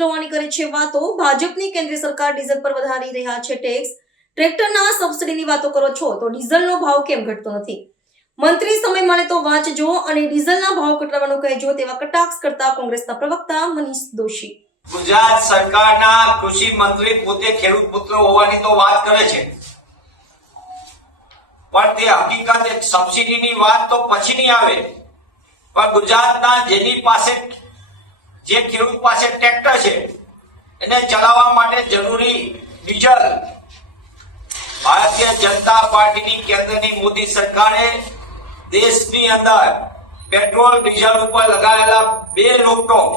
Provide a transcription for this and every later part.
છેતરવાની કરે છે વાતો। ભાજપની કેન્દ્રીય સરકાર ડીઝલ પર વધારી રહ્યા છે ટેક્સ। ટ્રેક્ટરના સબસિડીની વાતો કરો છો તો ડીઝલનો ભાવ કેમ ઘટતો નથી? મંત્રી સમય મળે તો વાંચજો અને ડીઝલના ભાવ ઘટાડવાનું કહેજો તેવા કટાક્ષ કરતા કોંગ્રેસના પ્રવક્તા મનીષ દોશી। ગુજરાત સરકારના કૃષિ મંત્રી પોતે ખેડૂત પુત્ર હોવાની તો વાત કરે છે, પણ તે હકીકત એક સબસિડીની વાત તો પછીની આવે। પણ ગુજરાતના જેની પાસે જે ખેડૂત પાસે ટ્રેક્ટર છે એને ચલાવવા માટે જરૂરી ડીઝલ ભારતીય જનતા પાર્ટીની કેન્દ્રની મોદી સરકારે દેશની અંદર પેટ્રોલ ડીઝલ ઉપર લગાવેલા 2 રોકટોક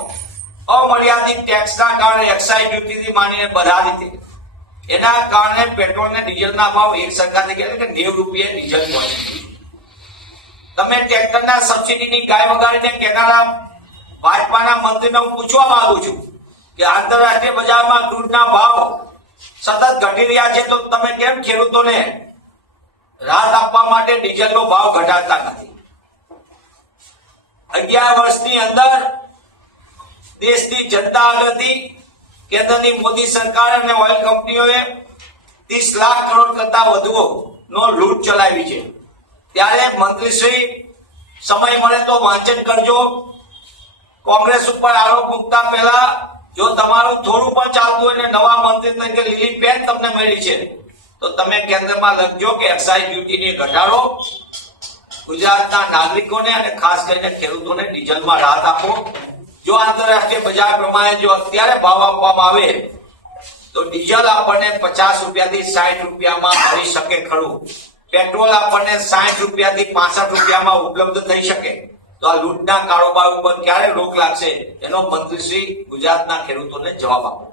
અમર્યાદિત ટેક્સના કારણે એક્સાઇઝ ડ્યુટીથી માંડીને વધારી હતી। એના કારણે પેટ્રોલ ને ડીઝલના ભાવ એક સરખા થઈ ગયા કે 90 રૂપિયા ડીઝલ પહોંચી। તમે ટ્રેક્ટરના સબસિડીની ગાય વગાડીને કેનારા ભાજપાના મંત્રીને હું પૂછવા માંગુ છું કે આંતરરાષ્ટ્રીય બજારમાં ક્રૂડના ભાવ સતત ઘટી રહ્યા છે તો તમે કેમ ખેડૂતોને રાહત આપવા માટે ડીઝલનો ભાવ ઘટાડતા નથી? 11 વર્ષની અંદર દેશની જનતા આગળથી કેન્દ્રની મોદી સરકાર અને ઓઇલ કંપનીઓએ 30 લાખ કરોડ કરતા વધુનો લૂંટ ચલાવી છે। ત્યારે મંત્રીશ્રી સમય મળે તો વાંચન કરજો। કોંગ્રેસ ઉપર આરોપ મૂકતા પહેલા જો તમારું થોડું પણ ચાલતું હોય ને નવા મંત્રી તરીકે લીલી પેન તમને મળી છે તો તમે કેન્દ્રમાં લખજો કે એક્સાઇઝ ડ્યુટીને ઘટાડો, ગુજરાતના નાગરિકોને અને ખાસ કરીને ખેડૂતોને ડીઝલમાં રાહત આપો। જો આંતરરાષ્ટ્રીય બજાર પ્રમાણે જો અત્યારે ભાવ આપવામાં આવે તો ડીઝલ આપણને 50 રૂપિયાથી 60 રૂપિયામાં મળી શકે ખરું, પેટ્રોલ આપણને 60 રૂપિયાથી 65 રૂપિયામાં ઉપલબ્ધ થઈ શકે। તો આ લૂંટના કારોબાર ઉપર ક્યારે રોક લાગશે એનો મંત્રીશ્રી ગુજરાતના ખેડૂતોને જવાબ આપો।